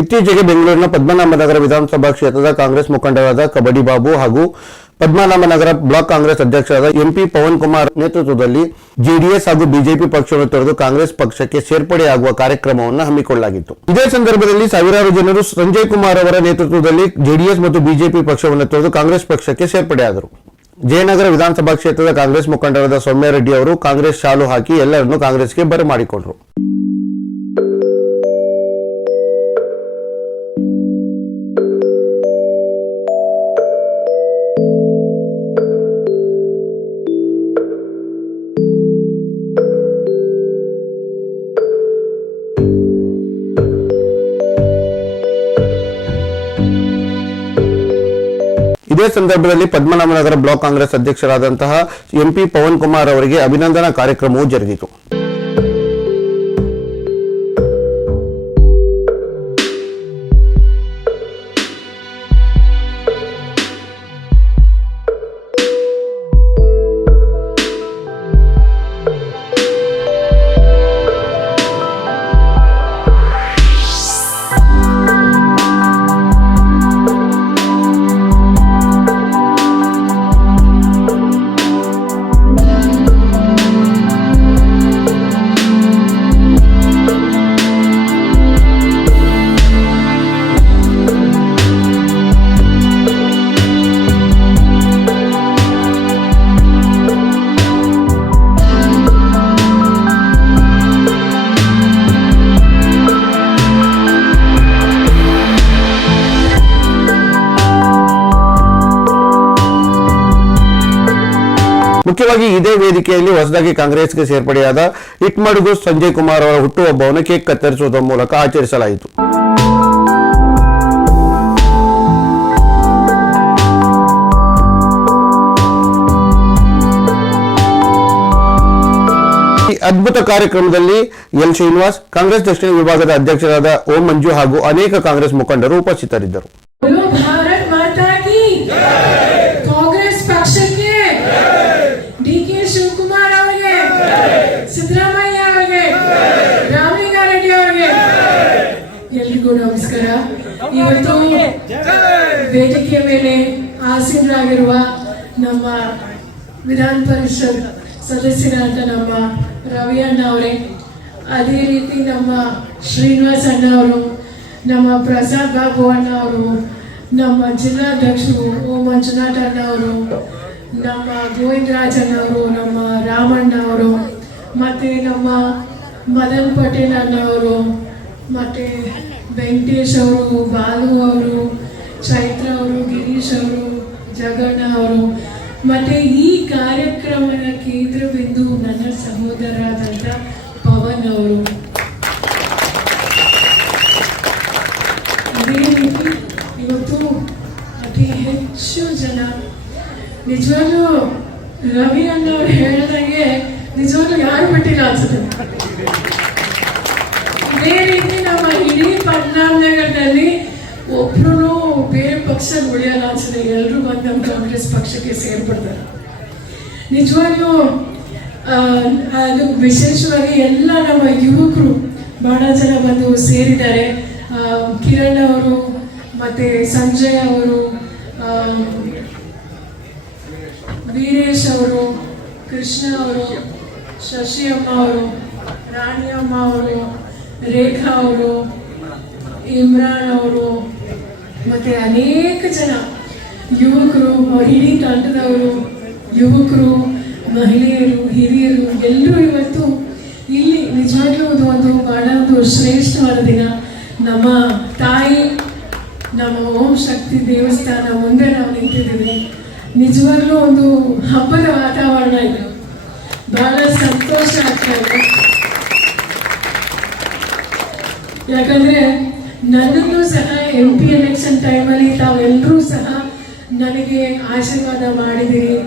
ಇತ್ತೀಚೆಗೆ ಬೆಂಗಳೂರಿನ ಪದ್ಮನಾಭನಗರ ವಿಧಾನಸಭಾ ಕ್ಷೇತ್ರದ ಕಾಂಗ್ರೆಸ್ ಮುಖಂಡರಾದ ಕಬಡ್ಡಿ ಬಾಬು ಹಾಗೂ ಪದ್ಮನಾಭನಗರ ಬ್ಲಾಕ್ ಕಾಂಗ್ರೆಸ್ ಅಧ್ಯಕ್ಷರಾದ ಎಂಪಿ ಪವನ್ ಕುಮಾರ್ ನೇತೃತ್ವದಲ್ಲಿ ಜೆಡಿಎಸ್ ಹಾಗೂ ಬಿಜೆಪಿ ಪಕ್ಷವನ್ನು ತೊರೆದು ಕಾಂಗ್ರೆಸ್ ಪಕ್ಷಕ್ಕೆ ಸೇರ್ಪಡೆಯಾಗುವ ಕಾರ್ಯಕ್ರಮವನ್ನು ಹಮ್ಮಿಕೊಳ್ಳಲಾಗಿತ್ತು. ಇದೇ ಸಂದರ್ಭದಲ್ಲಿ ಸಾವಿರಾರು ಜನರು ಸಂಜಯ್ ಕುಮಾರ್ ಅವರ ನೇತೃತ್ವದಲ್ಲಿ ಜೆಡಿಎಸ್ ಮತ್ತು ಬಿಜೆಪಿ ಪಕ್ಷವನ್ನು ತೊರೆದು ಕಾಂಗ್ರೆಸ್ ಪಕ್ಷಕ್ಕೆ ಸೇರ್ಪಡೆಯಾದರು ಜಯನಗರ ವಿಧಾನಸಭಾ ಕ್ಷೇತ್ರದ ಕಾಂಗ್ರೆಸ್ ಮುಖಂಡರಾದ ಸೌಮ್ಯ ರೆಡ್ಡಿ ಅವರು ಕಾಂಗ್ರೆಸ್ ಶಾಲು ಹಾಕಿ ಎಲ್ಲರನ್ನೂ ಕಾಂಗ್ರೆಸ್ಗೆ ಬರಮಾಡಿಕೊಂಡರು. ಇದೇ ಸಂದರ್ಭದಲ್ಲಿ ಪದ್ಮನಾಭನಗರ ಬ್ಲಾಕ್ ಕಾಂಗ್ರೆಸ್ ಅಧ್ಯಕ್ಷರಾದಂತಹ ಎಂಪಿ ಪವನ್ ಕುಮಾರ್ ಅವರಿಗೆ ಅಭಿನಂದನಾ ಕಾರ್ಯಕ್ರಮವು ಜರುಗಿತು. ಮುಖ್ಯವಾಗಿ ಇದೇ ವೇದಿಕೆಯಲ್ಲಿ ಹೊಸದಾಗಿ ಕಾಂಗ್ರೆಸ್ಗೆ ಸೇರ್ಪಡೆಯಾದ ಇಟ್ಮಡುಗು ಸಂಜಯ್ ಕುಮಾರ್ ಅವರ ಹುಟ್ಟುಹಬ್ಬವನ್ನು ಕೇಕ್ ಕತ್ತರಿಸುವುದರ ಮೂಲಕ ಆಚರಿಸಲಾಯಿತು. ಅದ್ಭುತ ಕಾರ್ಯಕ್ರಮದಲ್ಲಿ ಎಲ್ ಶ್ರೀನಿವಾಸ್, ಕಾಂಗ್ರೆಸ್ ದಕ್ಷಿಣ ವಿಭಾಗದ ಅಧ್ಯಕ್ಷರಾದ ಓಂ ಮಂಜು ಹಾಗೂ ಅನೇಕ ಕಾಂಗ್ರೆಸ್ ಮುಖಂಡರು ಉಪಸ್ಥಿತರಿದ್ದರು. ಇವತ್ತು ವೇದಿಕೆಯ ಮೇಲೆ ಆಸೀನರಾಗಿರುವ ನಮ್ಮ ವಿಧಾನ ಪರಿಷತ್ ಸದಸ್ಯರಾದ ನಮ್ಮ ರವಿ ಅಣ್ಣ ಅವರೇ, ಅದೇ ರೀತಿ ನಮ್ಮ ಶ್ರೀನಿವಾಸ್ ಅಣ್ಣ ಅವರು, ನಮ್ಮ ಪ್ರಸಾದ್ ಬಾಬು ಅಣ್ಣ ಅವರು, ನಮ್ಮ ಜಿಲ್ಲಾಧ್ಯಕ್ಷರು ಓ ಮಂಜುನಾಥ ಅಣ್ಣ ಅವರು, ನಮ್ಮ ಗೋವಿಂದರಾಜ್ ಅಣ್ಣ ಅವರು, ನಮ್ಮ ರಾಮಣ್ಣ ಅವರು, ಮತ್ತೆ ನಮ್ಮ ಮದನ್ ಪಟೇಲ್ ಅಣ್ಣ ಅವರು, ಮತ್ತೆ ವೆಂಕಟೇಶ್ ಅವರು, ಬಾಲು ಅವರು, ಚೈತ್ರ ಅವರು, ಗಿರೀಶ್ ಅವರು, ಜಗಣ್ಣ ಅವರು. ಮತ್ತೆ ಈ ಕಾರ್ಯಕ್ರಮದ ಕೇಂದ್ರ ಬಿಂದು ನನ್ನ ಸಹೋದರರಾದಂಥ ಪವನ್ ಅವರು. ಅದೇ ರೀತಿ ಇವತ್ತು ಅತಿ ಹೆಚ್ಚು ಜನ, ನಿಜವಾಗ್ಲೂ ರವಿ ಅನ್ನೋರು ಹೇಳಿದಂಗೆ ನಿಜವಾಗ್ಲೂ ಯಾರು ಬಿಟ್ಟಿಲ್ಲ ಅನ್ಸುತ್ತೆ. ಇದೇ ರೀತಿ ಇಡೀ ಪದ್ಮನಾಭನಗರದಲ್ಲಿ ಒಬ್ರು ಬೇರೆ ಪಕ್ಷ ಉಳಿಯಲ್ಲ ಅನ್ಸುತ್ತೆ ಎಲ್ಲರೂ ಬಂದು ನಮ್ಮ ಕಾಂಗ್ರೆಸ್ ಪಕ್ಷಕ್ಕೆ ಸೇರ್ಬಿಡ್ತಾರೆ. ನಿಜವಾಗ್ಲೂ ಅದು ವಿಶೇಷವಾಗಿ ಎಲ್ಲ ನಮ್ಮ ಯುವಕರು ಬಹಳ ಜನ ಬಂದು ಸೇರಿದ್ದಾರೆ. ಕಿರಣ್ ಅವರು ಮತ್ತೆ ಸಂಜಯ್ ಅವರು ವೀರೇಶ್ ಅವರು, ಕೃಷ್ಣ ಅವರು ಶಶಿ ಅಮ್ಮ ಅವರು ರಾಣಿ ಅಮ್ಮ ಅವರು, ರೇಖಾ ಅವರು ಇಮ್ರಾನ್ ಅವರು ಮತ್ತೆ ಅನೇಕ ಜನ ಯುವಕರು ಮಹಿಳಿ ತಂಡದವರು, ಯುವಕರು, ಮಹಿಳೆಯರು, ಹಿರಿಯರು, ಎಲ್ಲರೂ ಇವತ್ತು ಇಲ್ಲಿ ನಿಜವಾಗ್ಲೂ ಇದು ಒಂದು ಬಹಳ ಒಂದು ಶ್ರೇಷ್ಠವಾದ ದಿನ. ನಮ್ಮ ತಾಯಿ, ನಮ್ಮ ಓಂ ಶಕ್ತಿ ದೇವಸ್ಥಾನ ಮುಂದೆ ನಾವು ನಿಂತಿದ್ದೀವಿ. ನಿಜವಾಗ್ಲೂ ಒಂದು ಹಬ್ಬದ ವಾತಾವರಣ ಇದು. ಬಹಳ ಸಂತೋಷ ಆಗ್ತಾ ಇದೆ. ಯಾಕಂದ್ರೆ ನನ್ನನ್ನು ಸಹ ಎಂ ಪಿ ಎಲೆಕ್ಷನ್ ಟೈಮಲ್ಲಿ ತಾವೆಲ್ಲರೂ ಸಹ ನನಗೆ ಆಶೀರ್ವಾದ ಮಾಡಿದಿರಿ.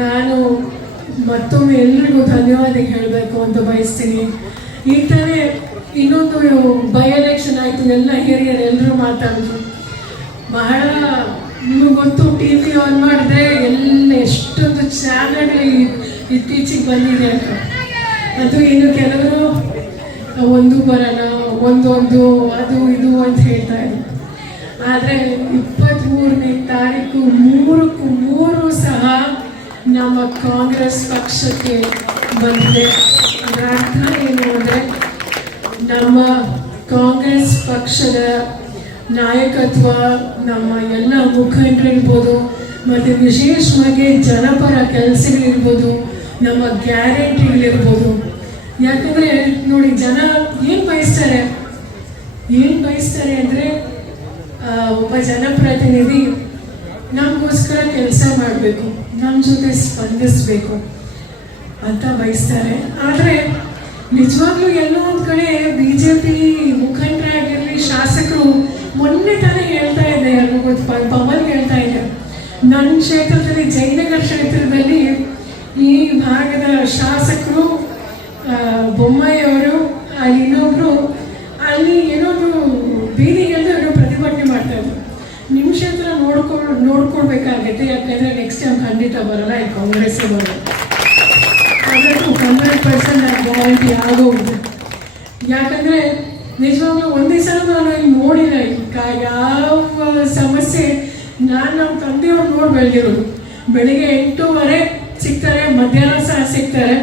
ನಾನು ಮತ್ತೊಮ್ಮೆ ಎಲ್ರಿಗೂ ಧನ್ಯವಾದ ಹೇಳಬೇಕು ಅಂತ ಬಯಸ್ತೀನಿ. ಈ ಥರ ಇನ್ನೊಂದು ಬೈ ಎಲೆಕ್ಷನ್ ಆಯಿತು, ಎಲ್ಲ ಹಿರಿಯರು ಎಲ್ಲರೂ ಮಾತಾಡಿದ್ರು. ಬಹಳ ನಿಮಗೆ ಗೊತ್ತು ಟಿ ವಿ ಆನ್ ಮಾಡಿದ್ರೆ ಎಲ್ಲ ಎಷ್ಟೊಂದು ಚಾನಲ್ಗಳು ಇತ್ತೀಚೆಗೆ ಬಂದಿದೆ ಅಂತ. ಅದು ಇನ್ನು ಕೆಲವರು ಒಂದು ಬರೋಣ ಒಂದೊಂದು ಅದು ಇದು ಅಂತ ಹೇಳ್ತಾ ಇದ್ರು. ಆದರೆ ಇಪ್ಪತ್ತ್ಮೂರನೇ ತಾರೀಕು ಮೂರಕ್ಕೂ ಮೂರು ಸಹ ನಮ್ಮ ಕಾಂಗ್ರೆಸ್ ಪಕ್ಷಕ್ಕೆ ಬಂದಿದೆ. ಅದರ ಅರ್ಥ ಏನು ಅಂದರೆ ನಮ್ಮ ಕಾಂಗ್ರೆಸ್ ಪಕ್ಷದ ನಾಯಕತ್ವ ನಮ್ಮ ಎಲ್ಲ ಮುಖಂಡರಿರ್ಬೋದು, ಮತ್ತು ವಿಶೇಷವಾಗಿ ಜನಪರ ಕೆಲಸಗಳಿರ್ಬೋದು, ನಮ್ಮ ಗ್ಯಾರಂಟಿಗಳಿರ್ಬೋದು ಯಾಕಂದರೆ ನೋಡಿ, ಜನ ಏನು ಬಯಸ್ತಾರೆ? ಏನು ಬಯಸ್ತಾರೆ ಅಂದ್ರೆ ಒಬ್ಬ ಜನಪ್ರತಿನಿಧಿ ನಮಗೋಸ್ಕರ ಕೆಲಸ ಮಾಡಬೇಕು ನಮ್ಮ ಜೊತೆ ಸ್ಪಂದಿಸ್ಬೇಕು ಅಂತ ಬಯಸ್ತಾರೆ. ಆದರೆ, ನಿಜವಾಗ್ಲೂ ಎಲ್ಲೋ ಒಂದು ಕಡೆ ಬಿ ಜೆ ಶಾಸಕರು ಮೊನ್ನೆ ತಾನೇ ಹೇಳ್ತಾ ಇದ್ದೆ ಪವನ್ ಹೇಳ್ತಾ ಇದ್ದೆ ನನ್ನ ಕ್ಷೇತ್ರದಲ್ಲಿ ಜಯನಗರ ಕ್ಷೇತ್ರದಲ್ಲಿ ಈ ಭಾಗದ ಶಾಸಕರು ಆ, ಬೊಮ್ಮಾಯಿ ಅವರು ಅಲ್ಲಿ ಇನ್ನೊಬ್ರು ಅಲ್ಲಿ ಏನೊಂದು ಬೀದಿಗೆಲ್ದು ಏನೋ ಪ್ರತಿಭಟನೆ ಮಾಡ್ತಾ ಇದ್ರು ನಿಮ್ಮ ಕ್ಷೇತ್ರ ನೋಡ್ಕೊಂಡು ನೋಡ್ಕೊಳ್ಬೇಕಾಗತ್ತೆ ಯಾಕಂದ್ರೆ ನೆಕ್ಸ್ಟ್ ಟೈಮ್ ಖಂಡಿತ ಬರಲ್ಲ ಈ ಕಾಂಗ್ರೆಸ್ ಬರಲ್ಲ ಅದಕ್ಕೂ ಹಂಡ್ರೆಡ್ ಪರ್ಸೆಂಟ್ ನಾನು ಗ್ಯಾರಂಟಿ ಆಗೋಗಿದೆ ಯಾಕಂದ್ರೆ ನಿಜವಾಗ್ಲೂ ಒಂದೇ ಸಲ ನಾನು ಇಲ್ಲಿ ನೋಡಿಲ್ಲ ಈ ಕಾ- ಯಾವ ಸಮಸ್ಯೆ ನಾನು ನಮ್ಮ ತಂದೆಯವ್ರು ನೋಡಿ ಬೆಳೆದಿರೋದು ಬೆಳಿಗ್ಗೆ ಎಂಟೂವರೆ ಸಿಗ್ತಾರೆ ಮಧ್ಯಾಹ್ನ ಸಹ ಸಿಗ್ತಾರೆ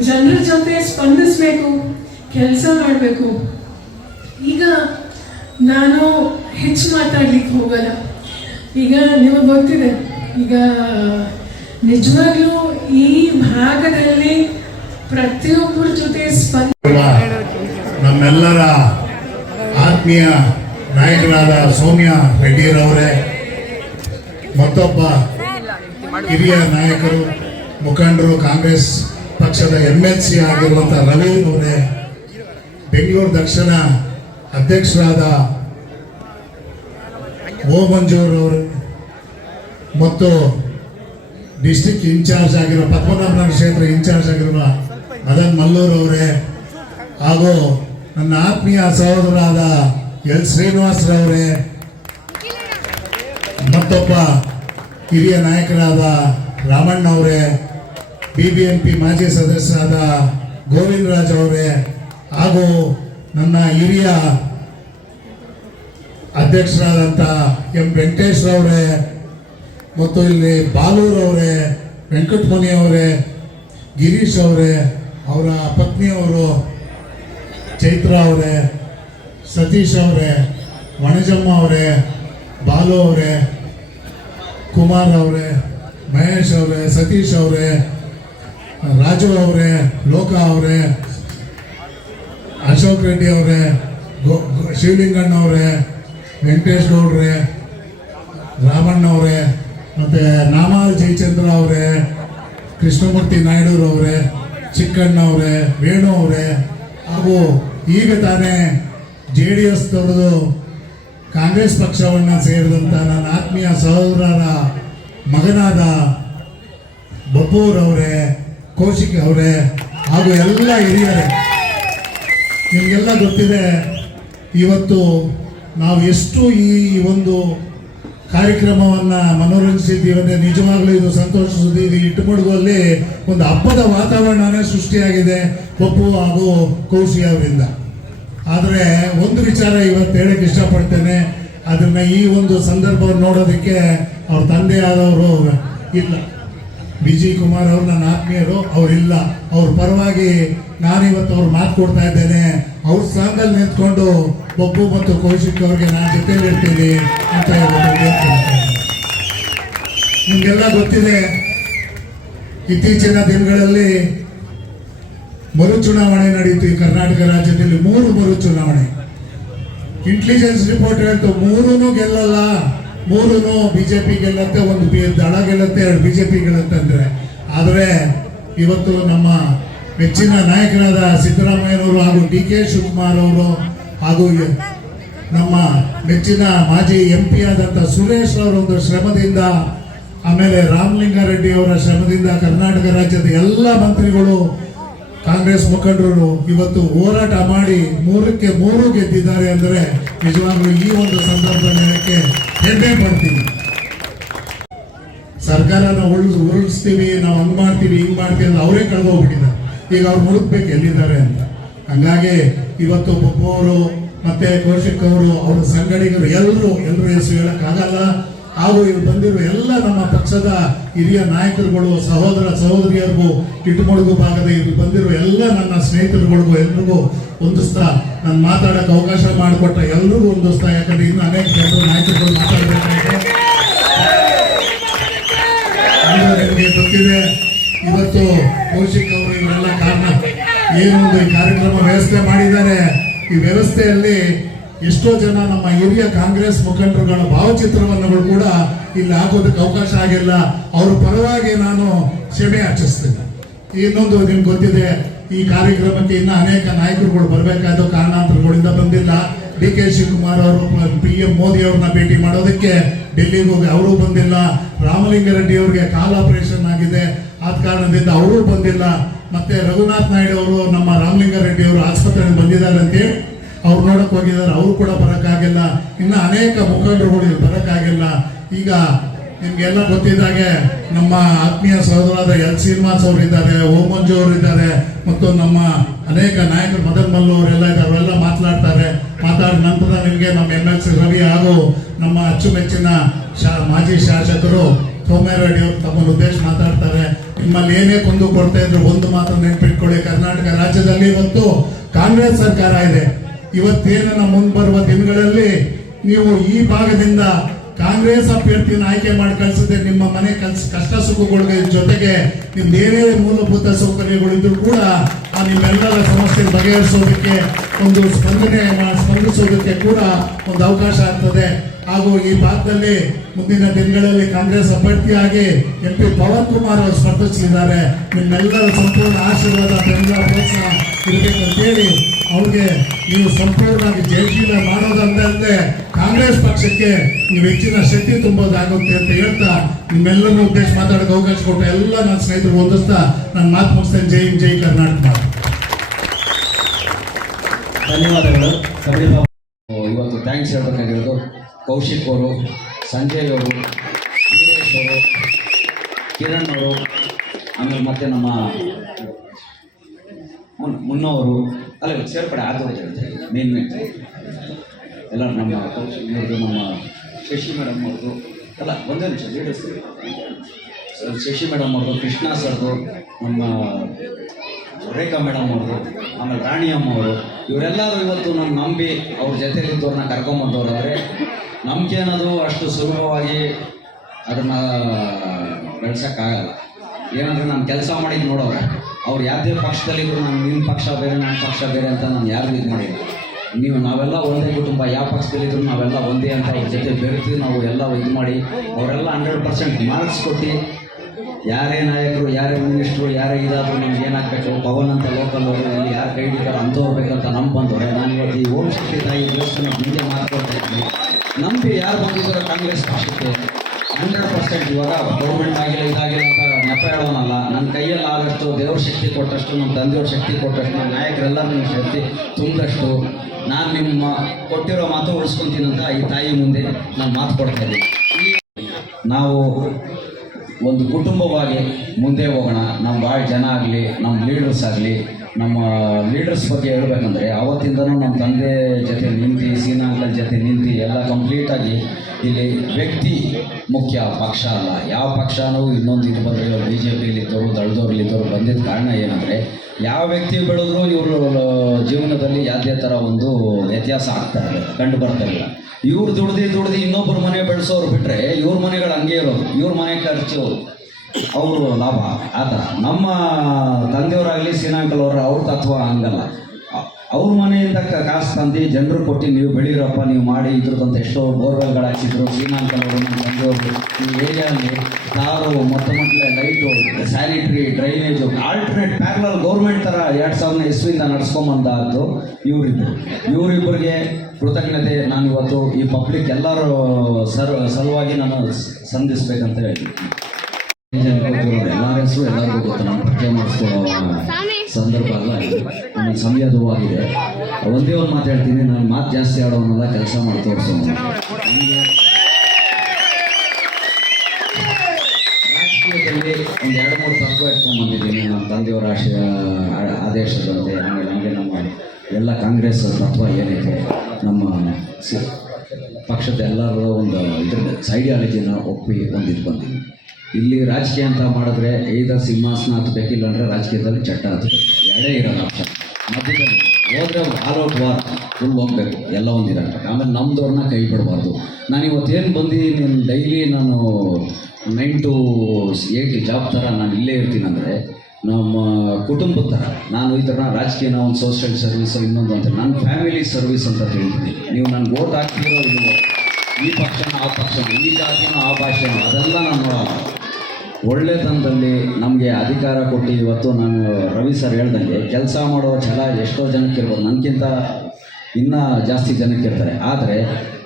ಜನರ ಜೊತೆ ಸ್ಪಂದಿಸಬೇಕು ಕೆಲಸ ಮಾಡಬೇಕು ಈಗ ನಾನು ಹೆಚ್ಚು ಮಾತಾಡ್ಲಿಕ್ಕೆ ಹೋಗಲ್ಲ ಈಗ ನಿಮಗೆ ಗೊತ್ತಿದೆ ಈಗ ನಿಜವಾಗ್ಲೂ ಈ ಭಾಗದಲ್ಲಿ ಪ್ರತಿಯೊಬ್ಬರ ಜೊತೆ ಸ್ಪಂದ ನಮ್ಮೆಲ್ಲರ ಆತ್ಮೀಯ ನಾಯಕರಾದ ಸೌಮ್ಯ ರೆಡ್ಡಿರವರೇ, ಮತ್ತೊಬ್ಬ ಹಿರಿಯ ನಾಯಕರು, ಮುಖಂಡರು, ಕಾಂಗ್ರೆಸ್ ಪಕ್ಷದ ಎಂ ಎಲ್ ಸಿ ಆಗಿರುವಂಥ ರವಿ ಅವರೇ, ಬೆಂಗಳೂರು ದಕ್ಷಿಣ ಅಧ್ಯಕ್ಷರಾದ ಓ ಮಂಜೂರವರು, ಮತ್ತು ಡಿಸ್ಟಿಕ್ ಇನ್ಚಾರ್ಜ್ ಆಗಿರೋ ಪದ್ಮನಾಭನಗರ ಕ್ಷೇತ್ರ ಇನ್ಚಾರ್ಜ್ ಆಗಿರುವ ಮದನ್ ಮಲ್ಲೂರ್ ಅವರೇ ಹಾಗೂ ನನ್ನ ಆತ್ಮೀಯ ಸಹೋದರಾದ ಎಲ್ ಶ್ರೀನಿವಾಸರವರೇ ಮತ್ತೊಬ್ಬ ಹಿರಿಯ ನಾಯಕರಾದ ರಾಮಣ್ಣ ಅವರೇ ಬಿ ಬಿ ಎಂ ಪಿ ಮಾಜಿ ಸದಸ್ಯರಾದ ಗೋವಿಂದರಾಜ್ ಅವರೇ ಹಾಗೂ ನನ್ನ ಹಿರಿಯ ಅಧ್ಯಕ್ಷರಾದಂಥ ಎಂ ವೆಂಕಟೇಶ್ವರವರೇ ಮತ್ತು ಇಲ್ಲಿ ಬಾಲೂರ್ ಅವರೇ ವೆಂಕಟಮಣಿ ಅವರೇ, ಗಿರೀಶ್ ಅವರೇ, ಅವರ ಪತ್ನಿಯವರು ಚೈತ್ರ ಅವರೇ, ಸತೀಶ್ ಅವರೇ, ವಣಜಮ್ಮ ಅವರೇ, ಬಾಲು ಅವರೇ, ಕುಮಾರ್ ಅವರೇ, ಮಹೇಶ್ ಅವರೇ, ಸತೀಶ್ ಅವರೇ, ರಾಜು ಅವರೇ, ಲೋಕ ಅವರೇ, ಅಶೋಕ್ ರೆಡ್ಡಿ ಅವರೇ, ಗೋ- ಗೋ- ಶಿವಲಿಂಗಣ್ಣ ಅವರೇ, ವೆಂಕಟೇಶ್ ಗೌಡ್ರೆ, ರಾಮಣ್ಣ ಅವರೇ ಮತ್ತೆ ನಾಮಾಲ್ ಜಯಚಂದ್ರ ಅವರೇ, ಕೃಷ್ಣಮೂರ್ತಿ ಚಿಕ್ಕಣ್ಣ ಅವರೇ, ವೇಣು ಅವರೇ, ಹಾಗೂ ಈಗ ತಾನೇ ಜೆ ಡಿ ಎಸ್ ತೊರೆದು ಕಾಂಗ್ರೆಸ್ ಪಕ್ಷವನ್ನು ಸೇರಿದಂಥ ನನ್ನ ಆತ್ಮೀಯ ಸಹೋದರರ ಮಗನಾದ ಬಬ್ಬೂರವರೇ ಕೌಶಿಕ್ ಅವರೇ, ಹಾಗೂ ಎಲ್ಲ ಹಿರಿಯರೇ. ನಿಮಗೆಲ್ಲ ಗೊತ್ತಿದೆ, ಇವತ್ತು ನಾವು ಎಷ್ಟು ಈ ಒಂದು ಕಾರ್ಯಕ್ರಮವನ್ನು ಮನೋರಂಜಿಸಿದ್ದೀವಿ. ನಿಜವಾಗ್ಲೂ ಇದು ಸಂತೋಷ ಸುದ್ದಿ. ಇದು ಇಟ್ಟುಮಡುಗಲ್ಲಿ ಒಂದು ಹಬ್ಬದ ವಾತಾವರಣನೇ ಸೃಷ್ಟಿಯಾಗಿದೆ, ಪಪ್ಪು ಹಾಗೂ ಕೌಶಿ ಅವರಿಂದ. ಆದರೆ ಒಂದು ವಿಚಾರ ಇವತ್ತು ಹೇಳಕ್ಕೆ ಇಷ್ಟಪಡ್ತೇನೆ. ಅದನ್ನ ಈ ಒಂದು ಸಂದರ್ಭವನ್ನು ನೋಡೋದಕ್ಕೆ ಅವ್ರ ತಂದೆ ಆದವರು ಇಲ್ಲ. ಜಿ ಕುಮಾರ್ ಅವರು ನನ್ನ ಆತ್ಮೀಯರು ಅವರಿಲ್ಲ. ಅವ್ರ ಪರವಾಗಿ ನಾನಿವತ್ತು ಅವ್ರು ಮಾತು ಕೊಡ್ತಾ ಇದ್ದೇನೆ. ಅವ್ರ ಸ್ಥಾನದಲ್ಲಿ ನಿಂತ್ಕೊಂಡು ಬೊಬ್ಬು ಮತ್ತು ಕೌಶಿಕ್ ಅವ್ರಿಗೆ ನಾನು ಜೊತೆಲಿ ಇರ್ತೀನಿ ಅಂತ ಇವತ್ತು ನಿಮ್ಗೆಲ್ಲ ಗೊತ್ತಿದೆ, ಇತ್ತೀಚಿನ ದಿನಗಳಲ್ಲಿ ಮರು ಚುನಾವಣೆ ನಡೆಯಿತು ಈ ಕರ್ನಾಟಕ ರಾಜ್ಯದಲ್ಲಿ, ಮೂರು ಮರು ಚುನಾವಣೆ. ಇಂಟೆಲಿಜೆನ್ಸ್ ರಿಪೋರ್ಟ್ ಹೇಳ್ತು ಮೂರೂ ಗೆಲ್ಲಲ್ಲ. ಮೂರೂ ಬಿಜೆಪಿ ಗೆಲ್ಲತ್ತೆ, ಒಂದು ದಳ ಗೆಲ್ಲತ್ತೆ, ಎರಡು ಬಿಜೆಪಿ ಗೆಲ್ಲತ್ತೆ ಅಂದ್ರೆ. ಆದರೆ ಇವತ್ತು ನಮ್ಮ ಮೆಚ್ಚಿನ ನಾಯಕರಾದ ಸಿದ್ದರಾಮಯ್ಯನವರು ಹಾಗೂ ಡಿ ಕೆ ಶಿವಕುಮಾರ್ ಅವರು ಹಾಗೂ ನಮ್ಮ ಮೆಚ್ಚಿನ ಮಾಜಿ ಎಂ ಪಿ ಆದಂಥ ಸುರೇಶ್ ಅವರೊಂದು ಶ್ರಮದಿಂದ, ಆಮೇಲೆ ರಾಮಲಿಂಗಾರೆಡ್ಡಿ ಅವರ ಶ್ರಮದಿಂದ ಕರ್ನಾಟಕ ರಾಜ್ಯದ ಎಲ್ಲ ಮಂತ್ರಿಗಳು ಕಾಂಗ್ರೆಸ್ ಮುಖಂಡರು ಇವತ್ತು ಹೋರಾಟ ಮಾಡಿ ಮೂರಕ್ಕೆ ಮೂರು ಗೆದ್ದಿದ್ದಾರೆ ಅಂದರೆ ನಿಜವಾಗ್ಲೂ ಈ ಒಂದು ಸಂದರ್ಭ ಹೇಳಕ್ಕೆ ಹೆಮ್ಮೆ ಪಡ್ತೀನಿ. ಸರ್ಕಾರನ ಉಳಿಸ್ತೀವಿ ಉರುಳಿಸ್ತೀವಿ, ನಾವು ಹಂಗ್ ಮಾಡ್ತೀವಿ, ಹಿಂಗ್ ಮಾಡ್ತೀವಿ ಅಂತ ಅವರೇ ಕಳೆದೋಗ್ಬಿಟ್ಟಿದ್ದಾರೆ ಈಗ ಅವ್ರು ಮುಳುಗ್ಬೇಕು ಎಲ್ಲಿದ್ದಾರೆ ಅಂತ. ಹಂಗಾಗಿ ಇವತ್ತು ಪಪ್ಪು ಅವರು ಮತ್ತೆ ಕೌಶಿಕ್ ಅವರು, ಅವರ ಸಂಗಡಿಗರು ಎಲ್ಲರೂ ಎಲ್ಲರೂ ಹೆಸರು ಹೇಳಕ್ಕಾಗಲ್ಲ. ಹಾಗೂ ಇಲ್ಲಿ ಬಂದಿರುವ ಎಲ್ಲ ನಮ್ಮ ಪಕ್ಷದ ಹಿರಿಯ ನಾಯಕರುಗಳು, ಸಹೋದರ ಸಹೋದರಿಯರಿಗೂ ಇಟ್ಟುಮಡುಗು ಭಾಗದ ಇಲ್ಲಿ ಬಂದಿರುವ ಎಲ್ಲ ನನ್ನ ಸ್ನೇಹಿತರುಗಳಿಗೂ, ಎಲ್ರಿಗೂ ಹೊಂದಿಸ್ತಾ ನಾನು ಮಾತಾಡೋಕ್ಕೆ ಅವಕಾಶ ಮಾಡಿಕೊಟ್ಟ ಎಲ್ರಿಗೂ ಹೊಂದಿಸ್ತಾ ಯಾಕಂದ್ರೆ ಇನ್ನು ಅನೇಕ ಜನರು ನಾಯಕರುಗಳು ಮಾತಾಡಬೇಕಾಗಿದೆ. ಗೊತ್ತಿದೆ. ಇವತ್ತು ಕೌಶಿಕ್ ಅವರು ಇವರೆಲ್ಲ ಕಾರಣ. ಏನೊಂದು ಈ ಕಾರ್ಯಕ್ರಮ ವ್ಯವಸ್ಥೆ ಮಾಡಿದ್ದಾರೆ. ಈ ವ್ಯವಸ್ಥೆಯಲ್ಲಿ ಎಷ್ಟೋ ಜನ ನಮ್ಮ ಹಿರಿಯ ಕಾಂಗ್ರೆಸ್ ಮುಖಂಡರುಗಳ ಭಾವಚಿತ್ರವನ್ನು ಕೂಡ ಇಲ್ಲಿ ಹಾಕೋದಕ್ಕೆ ಅವಕಾಶ ಆಗಿಲ್ಲ. ಅವ್ರ ಪರವಾಗಿ ನಾನು ಕ್ಷಮೆ ಆಚರಿಸ್ತೇನೆ. ಇನ್ನೊಂದು ನಿಮ್ಗೆ ಗೊತ್ತಿದೆ, ಈ ಕಾರ್ಯಕ್ರಮಕ್ಕೆ ಇನ್ನ ಅನೇಕ ನಾಯಕರುಗಳು ಬರಬೇಕಾದ ಕಾರಣಾಂತರಗಳಿಂದ ಬಂದಿಲ್ಲ. ಡಿ ಕೆ ಶಿವಕುಮಾರ್ ಅವರು, ಪಿ ಎಂ ಮೋದಿ ಅವ್ರನ್ನ ಭೇಟಿ ಮಾಡೋದಕ್ಕೆ ಡೆಲ್ಲಿಗೆ ಹೋಗಿ ಅವರು ಬಂದಿಲ್ಲ. ರಾಮಲಿಂಗಾರೆಡ್ಡಿ ಅವರಿಗೆ ಕಾಲ್ ಆಪರೇಷನ್ ಆಗಿದೆ. ಆದ ಕಾರಣದಿಂದ ಅವರು ಬಂದಿಲ್ಲ. ಮತ್ತೆ ರಘುನಾಥ್ ನಾಯ್ಡು ಅವರು ನಮ್ಮ ರಾಮಲಿಂಗಾರೆಡ್ಡಿ ಅವರು ಆಸ್ಪತ್ರೆಗೆ ಬಂದಿದ್ದಾರೆ ಅಂತೇಳಿ ಅವ್ರು ನೋಡಕ್ ಹೋಗಿದ್ದಾರೆ, ಅವರು ಕೂಡ ಬರಕ್ಕಾಗಿಲ್ಲ. ಇನ್ನು ಅನೇಕ ಮುಖಂಡರುಗಳು ಬರೋಕ್ಕಾಗಿಲ್ಲ. ಈಗ ನಿಮ್ಗೆಲ್ಲ ಗೊತ್ತಿದ್ದಾಗೆ ನಮ್ಮ ಆತ್ಮೀಯ ಸಹೋದರಾದ ಎಲ್ ಶ್ರೀನಿವಾಸ್ ಅವರು ಇದ್ದಾರೆ ಓಮಂಜು ಮಂಜು ಅವರು ಇದ್ದಾರೆ ಮತ್ತು ನಮ್ಮ ಅನೇಕ ನಾಯಕರು ಮದನ್ ಮಲ್ಲು ಅವರೆಲ್ಲ ಇದ್ದಾರೆ, ಅವರೆಲ್ಲ ಮಾತನಾಡ್ತಾರೆ. ಮಾತಾಡಿದ ನಂತರ ನಿಮಗೆ ನಮ್ಮ ಎಂ ಎಲ್ ಸಿ ರವಿ ಹಾಗೂ ನಮ್ಮ ಅಚ್ಚುಮೆಚ್ಚಿನ ಶಾ, ಮಾಜಿ ಶಾಸಕರು ಸೋಮ್ಯಾರೆಡ್ಡಿ ಅವರು ತಮ್ಮ ಉದ್ದೇಶ ಮಾತಾಡ್ತಾರೆ. ನಿಮ್ಮಲ್ಲಿ ಏನೇ ಕುಂದು ಕೊಡ್ತಾ ಇದ್ರು, ಒಂದು ಮಾತ್ರ ನೆನ್ಪಿಟ್ಕೊಳ್ಳಿ. ಕರ್ನಾಟಕ ರಾಜ್ಯದಲ್ಲಿ ಇವತ್ತು ಕಾಂಗ್ರೆಸ್ ಸರ್ಕಾರ ಇದೆ. ಇವತ್ತೇನ ಮುಂಬರುವ ಬರುವ ದಿನಗಳಲ್ಲಿ ನೀವು ಈ ಭಾಗದಿಂದ ಕಾಂಗ್ರೆಸ್ ಅಭ್ಯರ್ಥಿಯನ್ನು ಆಯ್ಕೆ ಮಾಡಿ ಕಳಿಸಿದ್ರೆ ನಿಮ್ಮ ಮನೆ ಕಲ್ಸ್ ಕಷ್ಟ ಸುಖಗಳ ಜೊತೆಗೆ ನಿಮ್ದು ಏನೇ ಮೂಲಭೂತ ಸೌಕರ್ಯಗಳು ಇದ್ರೂ ಕೂಡ ಆ ನಿಮ್ಮೆಲ್ಲರ ಸಮಸ್ಯೆ ಬಗೆಹರಿಸೋದಕ್ಕೆ ಒಂದು ಸ್ಪಂದನೆ ಸ್ಪಂದಿಸೋದಕ್ಕೆ ಕೂಡ ಒಂದು ಅವಕಾಶ ಆಗ್ತದೆ. ಹಾಗೂ ಈ ಭಾಗದಲ್ಲಿ ಮುಂದಿನ ದಿನಗಳಲ್ಲಿ ಕಾಂಗ್ರೆಸ್ ಅಭ್ಯರ್ಥಿಯಾಗಿ ಎಂ ಪಿ ಪವನ್ ಕುಮಾರ್ ಅವರು ಸ್ಪರ್ಧಿಸಿದ್ದಾರೆ ನಿಮ್ಮೆಲ್ಲರ ಸಂಪೂರ್ಣ ಆಶೀರ್ವಾದ ಬೆಂಬಲ ಪ್ರೋತ್ಸಾಹ ಇರಬೇಕು ಅಂತೇಳಿ ಅವ್ರಿಗೆ ನೀವು ಸಂಪೂರ್ಣವಾಗಿ ಜಯಶೀಲ ಅಂದ್ರೆ ಕಾಂಗ್ರೆಸ್ ಪಕ್ಷಕ್ಕೆ ನೀವು ಹೆಚ್ಚಿನ ಶಕ್ತಿ ತುಂಬೋದಾಗುತ್ತೆ ಅಂತ ಹೇಳ್ತಾ ನಿಮ್ಮೆಲ್ಲರೂ ಉದ್ದೇಶ ಮಾತಾಡೋಕೆ ಅವಕಾಶ ಕೊಟ್ಟ ಎಲ್ಲ ನನ್ನ ಸ್ನೇಹಿತರು ಓದಿಸ್ತಾ ನಾನು ಮಾತು ಮುಗಿಸ್ತೇನೆ. ಜೈ ಹಿಂದ್, ಜೈ ಕರ್ನಾಟಕ. ಧನ್ಯವಾದಗಳು. ಇವತ್ತು ಥ್ಯಾಂಕ್ಸ್ ಹೇಳ್ಬೇಕಾಗಿರೋದು. ಕೌಶಿಕ್ ಅವರು, ಸಂಜಯ್ ಅವರು, ವೀರೇಶ್ ಅವರು, ಕಿರಣ್ ಅವರು, ಆಮೇಲೆ ಮತ್ತೆ ನಮ್ಮ ಮುನ್ ಮುನ್ನವರು ಅಲ್ಲ ಸೇರ್ಪಡೆ ಆದವರು ಮೇನ್ ಮೇನ್ ಎಲ್ಲ ನಮ್ಮ ಕೌಶಿಕ್ ನಮ್ಮ ಶಶಿ ಮೇಡಮ್ ಅವ್ರದ್ದು. ಅಲ್ಲ, ಒಂದೇ ನಿಮಿಷ ಲೀಡರ್ಸ್ ಶಶಿ ಮೇಡಮ್ ಅವ್ರದ್ದು, ಕೃಷ್ಣ ಸರ್ದು, ನಮ್ಮ ರೇಖಾ ಮೇಡಮ್ ಅವರು ಆಮೇಲೆ ರಾಣಿಯಮ್ಮ ಅವರು. ಇವರೆಲ್ಲರೂ ಇವತ್ತು ನಮ್ಮ ನಂಬಿ ಅವ್ರ ಜೊತೆಲಿದ್ದವ್ರನ್ನ ಕರ್ಕೊಂಬಂದವ್ರಾದ್ರೆ ನಂಬಿಕೆ ಅನ್ನೋದು ಅಷ್ಟು ಸುಲಭವಾಗಿ ಅದನ್ನು ಬೆಳೆಸೋಕ್ಕಾಗಲ್ಲ. ಏನಂದ್ರೆ ನಾನು ಕೆಲಸ ಮಾಡಿದ್ದು ನೋಡೋರು ಅವ್ರು ಯಾವುದೇ ಪಕ್ಷದಲ್ಲಿದ್ರು ನಾನು ನಿಮ್ಮ ಪಕ್ಷ ಬೇರೆ ನನ್ನ ಪಕ್ಷ ಬೇರೆ ಅಂತ ನಾನು ಯಾರು ಇದು ಮಾಡಿಲ್ಲ. ನೀವು ನಾವೆಲ್ಲ ಒಂದೇ ಕುಟುಂಬ, ಯಾವ ಪಕ್ಷದಲ್ಲಿದ್ರು ನಾವೆಲ್ಲ ಒಂದೇ ಅಂತ ಅವ್ರ ಜೊತೆ ಬೆರೆತು ನಾವು ಎಲ್ಲ ಇದು ಮಾಡಿ, ಅವರೆಲ್ಲ ಹಂಡ್ರೆಡ್ ಪರ್ಸೆಂಟ್ ಮಾರ್ಕ್ಸ್ ಕೊಟ್ಟು ಯಾರೇ ನಾಯಕರು, ಯಾರೇ ಮಿನಿಸ್ಟ್ರು ಯಾರೇ ಇದಾದರೂ ನಮ್ಗೆ ಏನಾಗಬೇಕು, ಪವನ್ ಅಂತ ಲೋಕಲ್ ಇಲ್ಲಿ ಯಾರು ಕೈ ಹಿಡಿತಾರೋ ಅಂಥವ್ರು ಬೇಕಂತ ಬಂದವರೆ ಬಂದವ್ರೆ. ನಾನು ಇವತ್ತು ಈ ಓಂ ಶಕ್ತಿ ತಾಯಿ ದೇವಸ್ಥಾನ ಮುಂದೆ ಮಾತಾಡ್ತಾ ಇದ್ದೀನಿ. ನಂಬಿ ಯಾರು ಬಂದಿದ್ದಾರೋ ಕಾಂಗ್ರೆಸ್ ಪಕ್ಷಕ್ಕೆ ಹಂಡ್ರೆಡ್ ಪರ್ಸೆಂಟ್ ಇವಾಗ ಗೌರ್ಮೆಂಟ್ ಆಗಿಲ್ಲ, ಇದಾಗಿಲ್ಲ ಅಂತ ನೆಪ ಹೇಳೋನಲ್ಲ. ನನ್ನ ಕೈಯಲ್ಲಿ ಆದಷ್ಟು ದೇವ್ರ ಶಕ್ತಿ ಕೊಟ್ಟಷ್ಟು, ನಮ್ಮ ತಂದೆಯವ್ರ ಶಕ್ತಿ ಕೊಟ್ಟಷ್ಟು, ನಮ್ಮ ನಾಯಕರೆಲ್ಲ ನಿಮ್ಮ ಶಕ್ತಿ ತುಂಬಿದಷ್ಟು ನಾನು ನಿಮ್ಮ ಕೊಟ್ಟಿರೋ ಮಾತು ಉಳಿಸ್ಕೊಂತೀನಂತ ಈ ತಾಯಿ ಮುಂದೆ ನಾನು ಮಾತು ಕೊಡ್ತಾ ಇದ್ದೀನಿ. ನಾವು ಒಂದು ಕುಟುಂಬವಾಗಿ ಮುಂದೆ ಹೋಗೋಣ. ನಮ್ಮ ಭಾಳ ಜನ ಆಗಲಿ ನಮ್ಮ ಲೀಡರ್ಸ್ ಆಗಲಿ, ನಮ್ಮ ಲೀಡರ್ಸ್ ಬಗ್ಗೆ ಹೇಳ್ಬೇಕಂದ್ರೆ ಆವತ್ತಿಂದನೂ ನಮ್ಮ ತಂದೆ ಜೊತೆ ನಿಂತು ಸೀನಾಂಕಲ್ ಜೊತೆ ನಿಂತು ಎಲ್ಲ ಕಂಪ್ಲೀಟಾಗಿ ಇಲ್ಲಿ ವ್ಯಕ್ತಿ ಮುಖ್ಯ ಪಕ್ಷ ಅಲ್ಲ. ಯಾವ ಪಕ್ಷನೂ ಇನ್ನೊಂದು ಇದು ಬಂದಿರೋ ಬಿ ಜೆ ಪಿಲಿದ್ದವರು ದಳದವ್ರಲ್ಲಿದ್ದವರು ಬಂದಿದ್ದ ಕಾರಣ ಏನಂದರೆ ಯಾವ ವ್ಯಕ್ತಿ ಬೆಳೆದ್ರು ಇವರು ಜೀವನದಲ್ಲಿ ಯಾವುದೇ ಥರ ಒಂದು ವ್ಯತ್ಯಾಸ ಆಗ್ತಾ ಇಲ್ಲ, ಕಂಡು ಬರ್ತಾ ಇಲ್ಲ. ಇವ್ರು ದುಡ್ದು ದುಡ್ದು ಇನ್ನೊಬ್ಬರ ಮನೆ ಬೆಳೆಸೋರು ಬಿಟ್ಟರೆ ಇವ್ರ ಮನೆಗಳು ಹಂಗೆ ಇರೋದು, ಇವ್ರ ಮನೆ ಖರ್ಚು, ಅವರು ಲಾಭ. ಆ ಥರ. ನಮ್ಮ ತಂದೆಯವರಾಗಲಿ ಶ್ರೀನಾಂಕಲ್ ಅವರು ಅವ್ರ ತತ್ವ ಹಂಗಲ್ಲ. ಅವ್ರ ಮನೆಯಿಂದ ಕಾಸು ತಂದು ಜನರು ಕೊಟ್ಟು ನೀವು ಬೆಳೀರಪ್ಪ, ನೀವು ಮಾಡಿ ಇದ್ರದಂತ ಎಷ್ಟೋ ಬೋರ್ವೆಲ್ಗಳು ಹಾಕಿದ್ರು ಶ್ರೀಮಂತರವರು ನಮ್ಮ ತಂದೆಯವರು ಈ ಏರಿಯಾದಲ್ಲಿ ಕಾರು ಮೊತ್ತ ಮೊದಲೇ light, sanitary, drainage, alternate parallel government ಥರ ಎರಡು ಸಾವಿರದ ಇಸ್ವಿಯಿಂದ ನಡ್ಸ್ಕೊಂಬಂದಾದ್ದು ಇವರಿಬ್ಬರು ಇವರಿಬ್ಬರಿಗೆ ಕೃತಜ್ಞತೆ. ನಾನು ಇವತ್ತು ಈ ಪಬ್ಲಿಕ್ ಎಲ್ಲರೂ ಸರ್, ಸಲುವಾಗಿ ನಾನು ಸಂಧಿಸ್ಬೇಕಂತ ಹೇಳಿ ಎಲ್ಲರ ಹೆಸರು ಎಲ್ಲರಿಗೂ ಗೊತ್ತು ನಾನು ಪರಿಚಯ ಮಾಡಿಸ್ಕೊಳ್ಳೋ ಸಂದರ್ಭ ಅಲ್ಲ ಇದು. ನನ್ನ ಸಮಯದೂ ಆಗಿದೆ ಒಂದೇ ಒಂದು ಮಾತಾಡ್ತೀನಿ ನಾನು ಮಾತು ಜಾಸ್ತಿ ಆಡೋನೆಲ್ಲ ಕೆಲಸ ಮಾಡಿ ತೋರಿಸೋ ನನಗೆ ರಾಜಕೀಯದಲ್ಲಿ ಒಂದು ಎರಡು ಮೂರು ತತ್ವ ನಮ್ಮ ತಂದೆಯವರ ಆಶಯ ಆದೇಶದಂತೆ ಆಮೇಲೆ ನಮಗೆ ನಮ್ಮ ಎಲ್ಲ ಕಾಂಗ್ರೆಸ್ ತತ್ವ ಏನಿದೆ, ನಮ್ಮ ಪಕ್ಷದ ಎಲ್ಲರ ಒಂದು ಇದ್ರ ಐಡಿಯಾಲಜಿನ ಒಪ್ಪಿ ಒಂದು ಬಂದಿದ್ದೀನಿ ಇಲ್ಲಿ ರಾಜಕೀಯ ಅಂತ ಮಾಡಿದ್ರೆ ಐದ ಸಿಂಹಾಸನ ಹತ್ಬೇಕಿಲ್ಲ ಅಂದರೆ ರಾಜಕೀಯದಲ್ಲಿ ಚಟ್ಟ ಹತ್ಬೇಕು. ಎರಡೇ ಇರೋಲ್ಲ ಆಪ್ಷನ್ ಮಧ್ಯದಲ್ಲಿ ಹೋದ್ರೆ ಆರೋಪ ಔಟ್ ವಾರ್ ಫುಲ್ ಹೋಗ್ಬೇಕು ಎಲ್ಲ ಒಂದಿರಲ್ಲ ಆಮೇಲೆ ನಮ್ಮದವ್ರನ್ನ ಕೈ ಬಿಡಬಾರ್ದು. ನಾನು ಇವತ್ತೇನು ಬಂದು, ನಾನು ಡೈಲಿ ನಾನು ನೈನ್ ಟು ಏಟ್ ಜಾಬ್ ಥರ ನಾನು ಇಲ್ಲೇ ಇರ್ತೀನಿ ಅಂದರೆ ನಮ್ಮ ಕುಟುಂಬದ ಥರ. ನಾನು ಈ ಥರ ರಾಜಕೀಯನ ಒಂದು ಸೋಷಿಯಲ್ ಸರ್ವಿಸ್ ಇನ್ನೊಂದು ಅಂತ. ನನ್ನ ಫ್ಯಾಮಿಲಿ ಸರ್ವಿಸ್ ಅಂತ ಹೇಳ್ತೀನಿ. ನೀವು ನನಗೆ ಓಟ್ ಹಾಕ್ತಿರೋ ನೀವು ಈ ಪಕ್ಷನ, ಆ ಪಕ್ಷನ, ಈ ಜಾತಿನೋ, ಆ ಭಾಷೆನೋ, ಅದೆಲ್ಲ ನಾನು ನೋಡಲ್ಲ ಒಳ್ಳೆತನದಲ್ಲಿ ನಮಗೆ ಅಧಿಕಾರ ಕೊಟ್ಟು ಇವತ್ತು ನಾನು ರವಿ ಸರ್ ಹೇಳ್ದಂಗೆ ಕೆಲಸ ಮಾಡೋ ಛಲ ಎಷ್ಟೋ ಜನಕ್ಕೆ ಇರ್ಬೋದು. ನನಗಿಂತ ಇನ್ನೂ ಜಾಸ್ತಿ ಜನಕ್ಕೆ ಇರ್ತಾರೆ. ಆದರೆ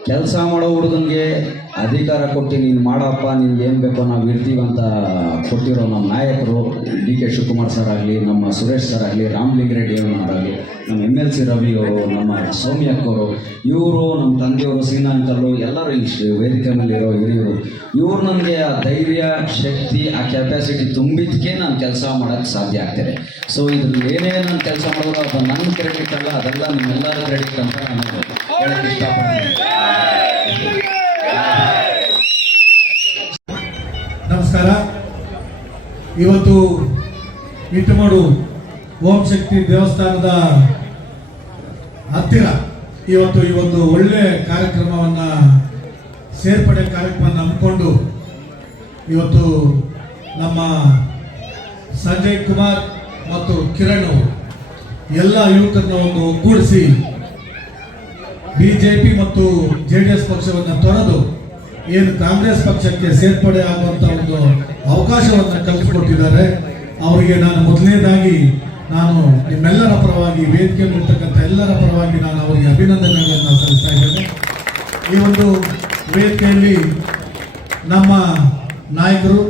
ಕೆಲಸ ಮಾಡೋ ಹುಡುಗನಿಗೆ ಅಧಿಕಾರ ಕೊಟ್ಟು ನೀನು ಮಾಡಪ್ಪ ಏನು ಬೇಕೋ ನಾವು ಇರ್ತೀವಿ ಅಂತ ಕೊಟ್ಟಿರೋ ನಮ್ಮ ನಾಯಕರು, ಡಿ ಕೆ ಶಿವಕುಮಾರ್ ಸರ್ ಆಗಲಿ, ನಮ್ಮ ಸುರೇಶ್ ಸರ್ ಆಗಲಿ ರಾಮಲಿಂಗರೆಡ್ಡಿ ಅವರಾಗಲಿ ನಮ್ಮ ಎಂ ಎಲ್ ಸಿ ರವಿ ಅವರು, ನಮ್ಮ ಸೌಮ್ಯಕ್ಕವರು ಇವರು ನಮ್ಮ ತಂದೆಯವರು, ಸೀನಾ ಅಂಕಲ್ಲು ಎಲ್ಲರೂ ಶ್ರೀ- ವೇದಿಕೆ ಮೇಲೆ ಇರೋ ಹಿರಿಯರು, ಇವ್ರು ನನಗೆ ಆ ಧೈರ್ಯ, ಶಕ್ತಿ, ಆ ಕೆಪಾಸಿಟಿ ತುಂಬಿದ್ದಕ್ಕೆ ನಾನು ಕೆಲಸ ಮಾಡೋಕ್ಕೆ ಸಾಧ್ಯ ಆಗ್ತಿದೆ. ಸೊ ಇದ್ರಲ್ಲಿ ಏನೇ ನಾನು ಕೆಲಸ ಮಾಡೋದು ಅದು ನನ್ನ ಕ್ರೆಡಿಟ್ ಅಲ್ಲ, ಅದೆಲ್ಲ ನಿಮ್ಮೆಲ್ಲರ ಕ್ರೆಡಿಟ್ ಅಂತ ನಾನು ನಮಸ್ಕಾರ. ಇವತ್ತು ಇಟ್ಟುಮಡು ಓಂ ಶಕ್ತಿ ದೇವಸ್ಥಾನದ ಹತ್ತಿರ ಇವತ್ತು ಈ ಒಂದು ಒಳ್ಳೆ ಕಾರ್ಯಕ್ರಮವನ್ನ, ಸೇರ್ಪಡೆ ಕಾರ್ಯಕ್ರಮ ಹಮ್ಮಿಕೊಂಡು ಇವತ್ತು ನಮ್ಮ ಸಂಜಯ್ ಕುಮಾರ್ ಮತ್ತು ಕಿರಣ್ ಎಲ್ಲ ಯುವಕರನ್ನ ಒಂದು ಒಗ್ಗೂಡಿಸಿ ಬಿಜೆಪಿ ಮತ್ತು ಜೆ ಡಿ ಎಸ್ ಪಕ್ಷವನ್ನು ತೊರೆದು ಏನು ಕಾಂಗ್ರೆಸ್ ಪಕ್ಷಕ್ಕೆ ಸೇರ್ಪಡೆ ಆಗುವಂತ ಒಂದು ಅವಕಾಶವನ್ನು ಕಲ್ಪಿಸಿಕೊಟ್ಟಿದ್ದಾರೆ. ಅವರಿಗೆ ನಾನು ಮೊದಲನೇದಾಗಿ ನಾನು ನಿಮ್ಮೆಲ್ಲರ ಪರವಾಗಿ ವೇದಿಕೆ ಎಲ್ಲರ ಪರವಾಗಿ ನಾನು ಅವರಿಗೆ ಅಭಿನಂದನೆಗಳನ್ನು ಸಲ್ಲಿಸ್ತಾ ಇದ್ದೇನೆ. ಈ ಒಂದು ವೇದಿಕೆಯಲ್ಲಿ ನಮ್ಮ ನಾಯಕರು,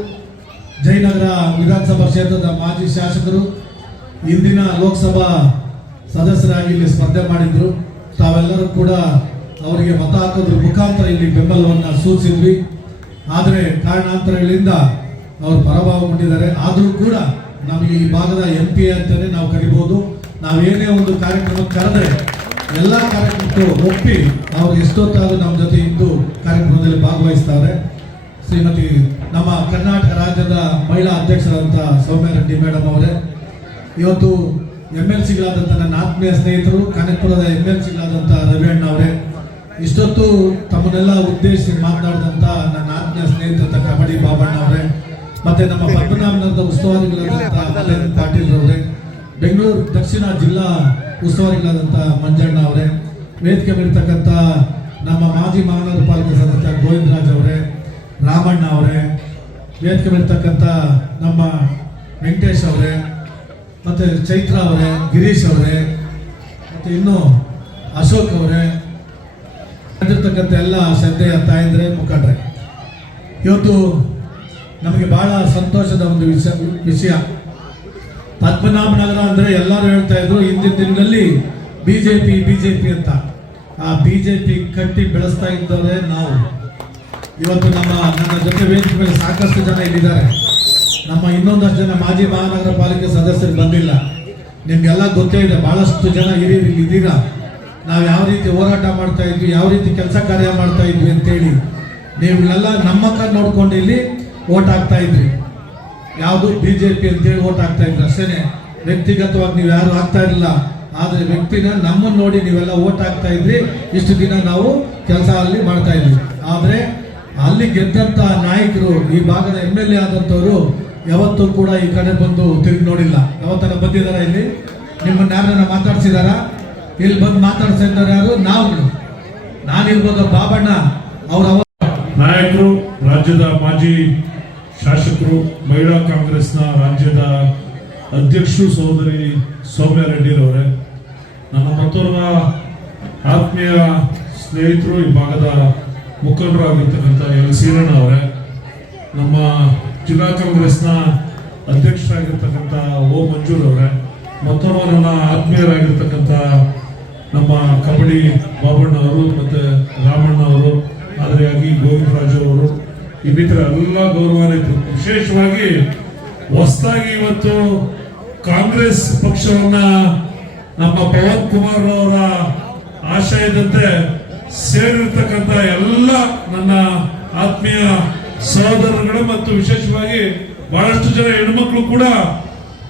ಜಯನಗರ ವಿಧಾನಸಭಾ ಕ್ಷೇತ್ರದ ಮಾಜಿ ಶಾಸಕರು, ಇಂದಿನ ಲೋಕಸಭಾ ಸದಸ್ಯರಾಗಿ ಇಲ್ಲಿ ಸ್ಪರ್ಧೆ ಮಾಡಿದ್ರು. ತಾವೆಲ್ಲರೂ ಕೂಡ ಅವರಿಗೆ ಮತ ಹಾಕೋದ್ರ ಮುಖಾಂತರ ಇಲ್ಲಿ ಬೆಂಬಲವನ್ನು ಸೂಚಿಸಿದ್ವಿ. ಆದರೆ ಕಾರಣಾಂತರಗಳಿಂದ ಅವರು ಪರಭಾವಗೊಂಡಿದ್ದಾರೆ. ಆದರೂ ಕೂಡ ನಮಗೆ ಈ ಭಾಗದ ಎಂ ಪಿ ಅಂತಲೇ ನಾವು ಕರಿಬೋದು. ನಾವೇನೇ ಒಂದು ಕಾರ್ಯಕ್ರಮ ಕರೆದ್ರೆ ಎಲ್ಲ ಕಾರ್ಯಕ್ರಮಕ್ಕೂ ಒಪ್ಪಿ ಅವರು ಎಷ್ಟೊತ್ತಾದರೂ ನಮ್ಮ ಜೊತೆ ಇದ್ದು ಕಾರ್ಯಕ್ರಮದಲ್ಲಿ ಭಾಗವಹಿಸ್ತಾರೆ. ಶ್ರೀಮತಿ ನಮ್ಮ ಕರ್ನಾಟಕ ರಾಜ್ಯದ ಮಹಿಳಾ ಅಧ್ಯಕ್ಷರಾದಂಥ ಸೌಮ್ಯ ರೆಡ್ಡಿ ಮೇಡಮ್ ಅವರೇ, ಇವತ್ತು ಎಂ ಎಲ್ ಸಿಗಳಾದಂಥ ನನ್ನ ಆತ್ಮೀಯ ಸ್ನೇಹಿತರು ಕನಕಪುರದ ಎಂ ಎಲ್ ಸಿಗಳಾದಂಥ ರವಿಯಣ್ಣ ಅವರೇ, ಇಷ್ಟೊತ್ತು ತಮ್ಮನ್ನೆಲ್ಲ ಉದ್ದೇಶಿಸಿ ಮಾತನಾಡಿದಂತ ನನ್ನ ಆತ್ಮೀಯ ಸ್ನೇಹಿತ ಕಬಡ್ಡಿ ಬಾಬಣ್ಣ ಅವರೇ, ಮತ್ತೆ ನಮ್ಮ ಪದ್ಮನಾಭನಗರದ ಉಸ್ತುವಾರಿಗಳಾದಂಥ ಮಲ್ಲೇಂದ್ರ ಪಾಟೀಲ್ ಅವರೇ, ಬೆಂಗಳೂರು ದಕ್ಷಿಣ ಜಿಲ್ಲಾ ಉಸ್ತುವಾರಿಗಳಾದಂಥ ಮಂಜಣ್ಣ ಅವರೇ, ವೇದಿಕೆ ಮೇಲಿರ್ತಕ್ಕಂಥ ನಮ್ಮ ಮಾಜಿ ಮಹಾನಗರ ಪಾಲಿಕೆ ಸದಸ್ಯ ಗೋವಿಂದರಾಜ್ ಅವರೇ, ರಾಮಣ್ಣ ಅವರೇ, ವೇದಿಕೆ ಮೇಲಿರ್ತಕ್ಕಂಥ ನಮ್ಮ ವೆಂಕಟೇಶ್ ಅವರೇ ಮತ್ತು ಚೈತ್ರ ಅವರೇ, ಗಿರೀಶ್ ಅವರೇ, ಮತ್ತು ಇನ್ನು ಅಶೋಕ್ ಅವರೇ ಬಂದಿರ್ತಕ್ಕಂಥ ಎಲ್ಲ ಶ್ರದ್ಧೆಯ ತಾಯಂದ್ರೆ, ಮುಖಂಡ್ರೆ. ಇವತ್ತು ನಮಗೆ ಬಹಳ ಸಂತೋಷದ ಒಂದು ವಿಷಯ ವಿಷಯ. ಪದ್ಮನಾಭನಗರ ಅಂದರೆ ಎಲ್ಲರೂ ಹೇಳ್ತಾ ಇದ್ರು ಇಂದಿನ ದಿನದಲ್ಲಿ ಜೆ ಪಿ ಅಂತ. ಆ ಬಿ ಜೆ ಪಿ ಕಟ್ಟಿ ಬೆಳೆಸ್ತಾ ಇದ್ದವರೇ ನಾವು. ಇವತ್ತು ನಮ್ಮ, ನನ್ನ ಜೊತೆ ವೇದಿಕೆ ಮೇಲೆ ಸಾಕಷ್ಟು ಜನ ಇಲ್ಲಿದ್ದಾರೆ. ನಮ್ಮ ಇನ್ನೊಂದಷ್ಟು ಜನ ಮಾಜಿ ಮಹಾನಗರ ಪಾಲಿಕೆ ಸದಸ್ಯರು ಬಂದಿಲ್ಲ. ನಿಮ್ಗೆಲ್ಲ ಗೊತ್ತೇ ಇದೆ, ಬಹಳಷ್ಟು ಜನ ಹಿರಿಯರು ಇದ್ದೀರ ನಾವು ಯಾವ ರೀತಿ ಹೋರಾಟ ಮಾಡ್ತಾ ಇದ್ವಿ, ಯಾವ ರೀತಿ ಕೆಲಸ ಕಾರ್ಯ ಮಾಡ್ತಾ ಇದ್ವಿ ಅಂತೇಳಿ ನೀವೆಲ್ಲ ನಮ್ಮ ಕಡೆ ನೋಡ್ಕೊಂಡು ಇಲ್ಲಿ ಓಟ್ ಹಾಕ್ತಾ ಇದ್ರಿ. ಯಾವುದು ಬಿ ಜೆ ಪಿ ಅಂತೇಳಿ ಓಟ್ ಹಾಕ್ತಾ ಇದ್ರಿ ಅಷ್ಟೇ ವ್ಯಕ್ತಿಗತವಾಗಿ ನೀವು ಯಾರು ಹಾಕ್ತಾ ಇರಲಿಲ್ಲ. ಆದರೆ ವ್ಯಕ್ತಿನ ನಮ್ಮನ್ನು ನೋಡಿ ನೀವೆಲ್ಲ ಓಟ್ ಹಾಕ್ತಾ ಇದ್ರಿ. ಇಷ್ಟು ದಿನ ನಾವು ಕೆಲಸ ಅಲ್ಲಿ ಮಾಡ್ತಾ ಇದ್ವಿ. ಆದರೆ ಅಲ್ಲಿ ಗೆದ್ದಂಥ ನಾಯಕರು, ಈ ಭಾಗದ ಎಂ ಎಲ್ ಎ ಆದಂಥವರು ಯಾವತ್ತೂ ಕೂಡ ಈ ಕಡೆ ಬಂದು ತಿರುಗಿ ನೋಡಿಲ್ಲ. ಯಾವತ್ತರ ಬಂದಿದಾರ ಇಲ್ಲಿ? ನಿಮ್ಮನ್ನ ಯಾರನ್ನ ಮಾತಾಡ್ಸಿದಾರ? ಇಲ್ಲಿ ಬಂದು ಮಾತಾಡ್ಸಿದ್ದಾರೆ ಯಾರು? ನಾವು ನಾನಿರ್ಬೋದು ಬಾಬಣ್ಣ, ಅವ್ರ ಅವ ನಾಯಕರು, ರಾಜ್ಯದ ಮಾಜಿ ಶಾಸಕರು, ಮಹಿಳಾ ಕಾಂಗ್ರೆಸ್ನ ರಾಜ್ಯದ ಅಧ್ಯಕ್ಷರು ಸಹೋದರಿ ಸೌಮ್ಯ ರೆಡ್ಡಿರವರೇ, ನನ್ನ ಮತ್ತೋರ್ವ ಆತ್ಮೀಯ ಸ್ನೇಹಿತರು ಈ ಭಾಗದ ಮುಖಂಡರಾಗಿರ್ತಕ್ಕಂಥ ಎಲ್ ಸೀರಣ್ಣ ಅವರೇ ನಮ್ಮ ಜಿಲ್ಲಾ ಕಾಂಗ್ರೆಸ್ನ ಅಧ್ಯಕ್ಷರಾಗಿರ್ತಕ್ಕಂಥ ಓ ಮಂಜೂರ್ ಅವರೇ ಮತ್ತೊಬ್ಬ ನನ್ನ ಆತ್ಮೀಯರಾಗಿರ್ತಕ್ಕಂಥ ನಮ್ಮ ಕಬಡ್ಡಿ ಬಾಬಣ್ಣ ಅವರು ಮತ್ತೆ ರಾಮಣ್ಣ ಅವರು ಆದರೆಯಾಗಿ ಗೋವಿಂದರಾಜು ಅವರು, ಇನ್ನಿತರ ಎಲ್ಲ ಗೌರವಾನ್ವಿತರು ವಿಶೇಷವಾಗಿ ಹೊಸದಾಗಿ ಇವತ್ತು ಕಾಂಗ್ರೆಸ್ ಪಕ್ಷವನ್ನ ನಮ್ಮ ಪವನ್ ಕುಮಾರ್ ಅವರ ಆಶಯದಂತೆ ಸೇರಿರ್ತಕ್ಕಂಥ ಎಲ್ಲ ನನ್ನ ಆತ್ಮೀಯ ಸಹೋದರಗಳು ಮತ್ತು ವಿಶೇಷವಾಗಿ ಬಹಳಷ್ಟು ಜನ ಹೆಣ್ಮಕ್ಳು ಕೂಡ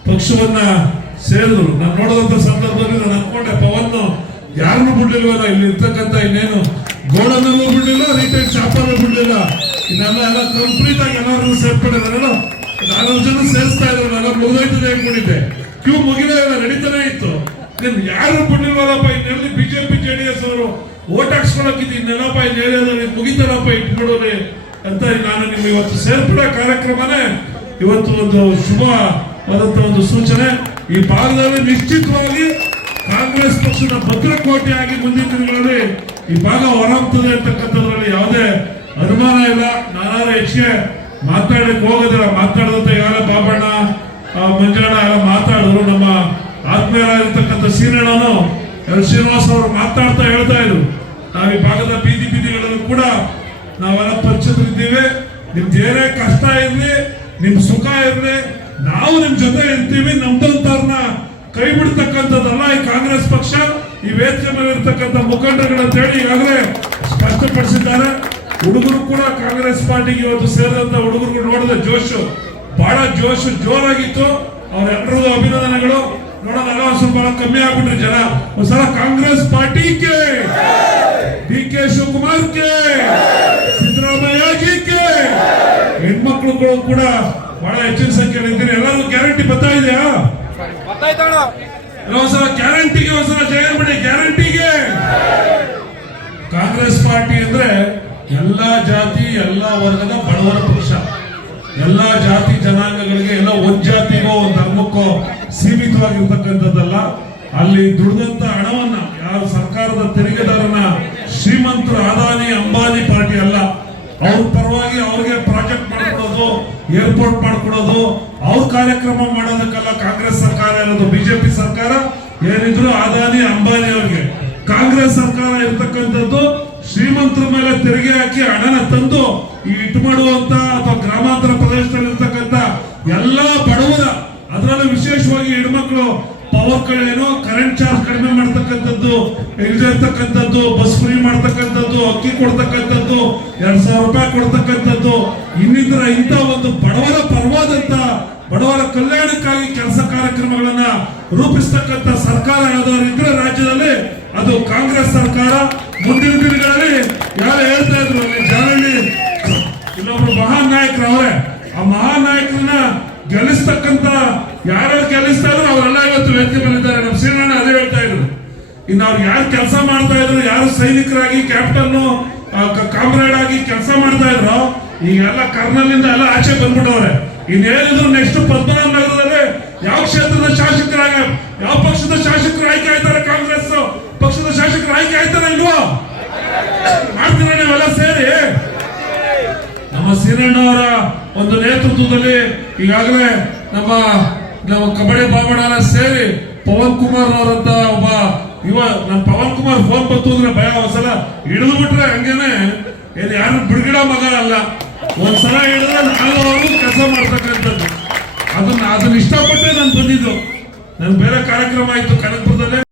ಪಕ್ಷವನ್ನ ಸೇರಿದ್ರು. ನಾನು ನೋಡಿದಂತ ಸಂದರ್ಭದಲ್ಲಿ ನಾನು ಅನ್ಕೊಂಡೆ ಪವನ್ ಯಾರನ್ನು ಬಿಡ್ಲಿಲ್ವಲ್ಲ ಇಲ್ಲಿ ಇರ್ತಕ್ಕಂಥ ಇನ್ನೇನು? ಗೋಡನಲ್ಲೂ ಬಿಡ್ಲಿಲ್ಲ ರೀಟೈಲ್ ಶಾಪಲ್ಲೂ ಬಿಡ್ಲಿಲ್ಲ. ಇನ್ನೆಲ್ಲ ಎಲ್ಲ ಕಂಪ್ಲೀಟ್ ಆಗಿ ಎಲ್ಲರೂ ನಾಲ್ಕು ಜನ ಸೇರಿಸ್ತಾ ಇದ್ರು. ನಾನು ಮುಗಿದೋಯ್ತದೆ ಅನ್ಕೊಂಡಿದ್ದೆ ಕ್ಯೂ ಮುಗಿದೇ ಇಲ್ಲ, ನಡೀತಾನೆ ಇತ್ತು. ನಿಮ್ ಯಾರು ಬಿಡ್ಲಿಲ್ವಲ್ಲಪ್ಪ ಇನ್ನೆಲ್ಲಿ ಬಿಜೆಪಿ ಜೆ ಡಿ ಎಸ್ ಅವರು ಓಟ್ ಹಾಕ್ಸ್ಕೊಳಕ್ಕಿದ್ದು ಇನ್ನೆಲ್ಲಪ್ಪ ಇಲ್ಲಿ ಹೇಳಿದ್ರೆ ಮುಗಿತಾರಪ್ಪ ಇಟ್ಬಿಡೋರಿ. ಅಂತ ನಾನು ನಿಮ್ಗೆ ಇವತ್ತು ಸೇರ್ಪಡೆ ಕಾರ್ಯಕ್ರಮನೇ ಇವತ್ತು ಒಂದು ಶುಭವಾದಂತ ಒಂದು ಸೂಚನೆ. ಈ ಭಾಗದಲ್ಲಿ ನಿಶ್ಚಿತವಾಗಿ ಕಾಂಗ್ರೆಸ್ ಪಕ್ಷದ ಭದ್ರಕೋಟೆಯಾಗಿ ಮುಂದಿನ ದಿನಗಳಲ್ಲಿ ಈ ಭಾಗ ಹೊರಹೊಮ್ಮುತ್ತದೆ ಅಂತಕ್ಕಂಥದ್ರಲ್ಲಿ ಯಾವುದೇ ಅನುಮಾನ ಇಲ್ಲ. ನಾನಾದ್ರೂ ಹೆಚ್ಚಿಗೆ ಮಾತಾಡಕ್ಕೆ ಹೋಗೋದಿಲ್ಲ. ಮಾತಾಡದಂತ ಯಾರ ಬಾಬಣ್ಣ ಮಂಜಣ್ಣ ಎಲ್ಲ ಮಾತಾಡಿದ್ರು. ನಮ್ಮ ಆತ್ಮೀಯರಾಗಿರ್ತಕ್ಕಂಥ ಸೀನಣ್ಣನು ಶ್ರೀನಿವಾಸ್ ಅವರು ಮಾತಾಡ್ತಾ ಹೇಳ್ತಾ ಇದ್ರು. ನಾವು ಈ ಭಾಗದ ಬೀದಿ ಬೀದಿಗಳನ್ನು ಕೂಡ ನಾವೆಲ್ಲ ಪರಿಚಿತರಿದ್ದೀವಿ ನಿಮ್ದು ಏನೇ ಕಷ್ಟ ಇರಲಿ ನಿಮ್ ಸುಖ ಇರಲಿ, ನಾವು ನಿಮ್ ಜೊತೆ ಇರ್ತೀವಿ. ನಮ್ದಂತವ್ರನ್ನ ಕೈ ಬಿಡ್ತಕ್ಕಂಥದ್ದಲ್ಲ ಈ ಕಾಂಗ್ರೆಸ್ ಪಕ್ಷ, ಈ ವೇದಿಕೆ ಮೇಲೆ ಇರ್ತಕ್ಕಂಥ ಮುಖಂಡರುಗಳು ಅಂತ ಹೇಳಿ ಈಗಾಗಲೇ ಸ್ಪಷ್ಟಪಡಿಸಿದ್ದಾರೆ. ಹುಡುಗರು ಕೂಡ ಕಾಂಗ್ರೆಸ್ ಪಾರ್ಟಿಗೆ ಇವತ್ತು ಸೇರಿದಂತ ಹುಡುಗರು ನೋಡಿದ ಜೋಶು, ಬಹಳ ಜೋಶು ಜೋರಾಗಿತ್ತು. ಅವರೆಲ್ಲರಿಗೂ ಅಭಿನಂದನೆಗಳು. ನೋಡೋಣ ಎಲ್ಲ ಬಹಳ ಕಮ್ಮಿ ಆಗ್ಬಿಟ್ರಿ ಜನ. ಒಂದ್ಸಲ ಕಾಂಗ್ರೆಸ್ ಪಾರ್ಟಿಗೆ ಡಿ ಕೆ ಶಿವಕುಮಾರ್ಗೆ ಸಿದ್ದರಾಮಯ್ಯಗೆ ಹೆಣ್ಮಕ್ಳುಗಳು ಕೂಡ ಬಹಳ ಹೆಚ್ಚಿನ ಸಂಖ್ಯೆಯಲ್ಲಿ ಇದ್ದೀರಿ. ಎಲ್ಲರೂ ಗ್ಯಾರಂಟಿ ಬರ್ತಾ ಇದೆಯಾ? ಒಂದ್ಸಲ ಗ್ಯಾರಂಟಿಗೆ ಒಂದ್ಸಲ ಜಯಬಿಡಿ ಗ್ಯಾರಂಟಿಗೆ ಕಾಂಗ್ರೆಸ್ ಪಾರ್ಟಿ ಅಂದ್ರೆ ಎಲ್ಲಾ ಜಾತಿ, ಎಲ್ಲಾ ವರ್ಗದ ಬಡವರ ಪಕ್ಷ ಎಲ್ಲಾ ಜಾತಿ ಜನಾಂಗಗಳಿಗೆ ಎಲ್ಲ ಒಂದ್ ಜಾತಿಗೋ, ಒಂದ್ ಧರ್ಮಕ್ಕೋ ಸೀಮಿತವಾಗಿರ್ತಕ್ಕಂಥದ್ದಲ್ಲ. ಅಲ್ಲಿ ದುಡಿದಂತ ಹಣವನ್ನ ಯಾವ ಸರ್ಕಾರದ ತೆರಿಗೆದಾರನ ಶ್ರೀಮಂತರು ಅದಾನಿ ಅಂಬಾನಿ ಪಾರ್ಟಿ ಅಲ್ಲ. ಅವ್ರ ಪರವಾಗಿ ಅವ್ರಿಗೆ ಪ್ರಾಜೆಕ್ಟ್ ಮಾಡ್ಕೊಡೋದು, ಏರ್ಪೋರ್ಟ್ ಮಾಡ್ಕೊಡೋದು, ಅವ್ರ ಕಾರ್ಯಕ್ರಮ ಮಾಡೋದಕ್ಕೆಲ್ಲ ಕಾಂಗ್ರೆಸ್ ಸರ್ಕಾರ ಇರೋದು ಬಿಜೆಪಿ ಸರ್ಕಾರ, ಏನಿದ್ರು ಅದಾನಿ, ಅಂಬಾನಿ ಅವ್ರಿಗೆ. ಕಾಂಗ್ರೆಸ್ ಸರ್ಕಾರ ಇರ್ತಕ್ಕಂಥದ್ದು ಶ್ರೀಮಂತರ ಮೇಲೆ ತೆರಿಗೆ ಹಾಕಿ ಹಣನ ತಂದು ಈ ಇಟ್ಟು ಮಾಡುವಂತ ಅಥವಾ ಗ್ರಾಮಾಂತರ ಪ್ರದೇಶದಲ್ಲಿ ಇರ್ತಕ್ಕಂಥ ಎಲ್ಲಾ ಹೆಣ್ಮಕ್ಳು ಏನೋ ಕರೆಂಟ್ ಚಾರ್ಜ್ ಕಡಿಮೆ ಮಾಡ್ತಕ್ಕಂಥದ್ದು ಇಲ್ದಿರ್ತಕ್ಕಂಥದ್ದು ಬಸ್ ಫ್ರೀ ಮಾಡ್ತಕ್ಕಂಥದ್ದು, ಅಕ್ಕಿ ಕೊಡ್ತಕ್ಕಂಥದ್ದು, ಎರಡ್ ಸಾವಿರ ರೂಪಾಯಿ ಕೊಡ್ತಕ್ಕಂಥದ್ದು, ಇನ್ನಿತರ ಇಂಥ ಒಂದು ಬಡವರ ಪರವಾದಂತ ಬಡವರ ಕಲ್ಯಾಣಕ್ಕಾಗಿ ಕೆಲಸ ಕಾರ್ಯಕ್ರಮಗಳನ್ನ ರೂಪಿಸ್ತಕ್ಕಂಥ ಸರ್ಕಾರ ಯಾವ್ದಾದ್ರು ಇದ್ರೆ ರಾಜ್ಯದಲ್ಲಿ ಅದು ಕಾಂಗ್ರೆಸ್ ಸರ್ಕಾರ. ಮುಂದಿನ ದಿನಗಳಲ್ಲಿ ಯಾರು ಹೇಳ್ತಾ ಇದ್ರು ಜಾಲಹಳ್ಳಿ ಇಲ್ಲೊಬ್ರು ಮಹಾನ್ ನಾಯಕರು ಅವರೇ ಆ ಮಹಾನ್ ನಾಯಕರನ್ನ ಗೆಲ್ಲಿಸ್ತಕ್ಕಂತ ಗೆಲ್ಲಿಸ್ತಾ ಇದ್ರು ಅವರೆಲ್ಲ ಇವತ್ತು ವೇದಿಕೆ ಬಂದಿದ್ದಾರೆ ನಮ್ಮ ಶ್ರೀರಣ್ಣ ಅದೇ ಹೇಳ್ತಾ ಇದ್ರು. ಇನ್ನು ಅವ್ರು ಯಾರು ಕೆಲಸ ಮಾಡ್ತಾ ಇದ್ರು, ಯಾರು ಸೈನಿಕರಾಗಿ ಕ್ಯಾಪ್ಟನ್ ಕಾಮ್ರೇಡ್ ಆಗಿ ಕೆಲಸ ಮಾಡ್ತಾ ಇದ್ರು ಈಗೆಲ್ಲ ಕರ್ನಲ್ಲಿಂದ ಎಲ್ಲ ಆಚೆ ಬಂದ್ಬಿಟ್ಟವ್ರೆ. ಇನ್ನೇನಿದ್ರು ನೆಕ್ಸ್ಟ್ ಪದ್ಮನಾಭ ನಗರದಲ್ಲಿ ಯಾವ ಕ್ಷೇತ್ರದ ಶಾಸಕರಾಗ, ಯಾವ ಪಕ್ಷದ ಶಾಸಕರು ಆಯ್ಕೆ ಆಯ್ತಾರೆ ಕಾಂಗ್ರೆಸ್? ಪಕ್ಷದ ಶಾಸಕರು ಆಯ್ಕೆ ಆಯ್ತಾರೆ ಇಲ್ವೋ? ಮಾಡ್ತೀರ ನೀವೆಲ್ಲ ಸೇರಿ? ನಮ್ಮ ಸೀರಣ್ಣವರ ಒಂದು ನೇತೃತ್ವದಲ್ಲಿ ಈಗಾಗಲೇ ನಮ್ಮ ನಮ್ಮ ಕಬಡ್ಡಿ ಬಾಬಣ್ಣನ ಸೇರಿ ಪವನ್ ಕುಮಾರ್ ಅವರಂತ ಒಬ್ಬ ಇವ ನಮ್ ಪವನ್ ಕುಮಾರ್ ಫೋನ್ ಬಂತು ಅಂದ್ರೆ ಭಯ ಒಂದ್ಸಲ ಹಿಡಿದು ಬಿಟ್ರೆ ಹಂಗೇನೆ? ಏನು ಯಾರು ಬಿಡುಗಡೆ ಮಗ ಅಲ್ಲ. ಒಂದ್ಸಲ ಹಿಡಿದ್ರೆ ನಾಲ್ವರು ಕೆಲಸ ಮಾಡ್ತಕ್ಕಂಥದ್ದು. ಅದನ್ನ ಅದನ್ನ ಇಷ್ಟಪಟ್ಟೆ ನಾನು ಬಂದಿದ್ದು. ನನ್ ಬೇರೆ ಕಾರ್ಯಕ್ರಮ ಆಯ್ತು ಕನಕ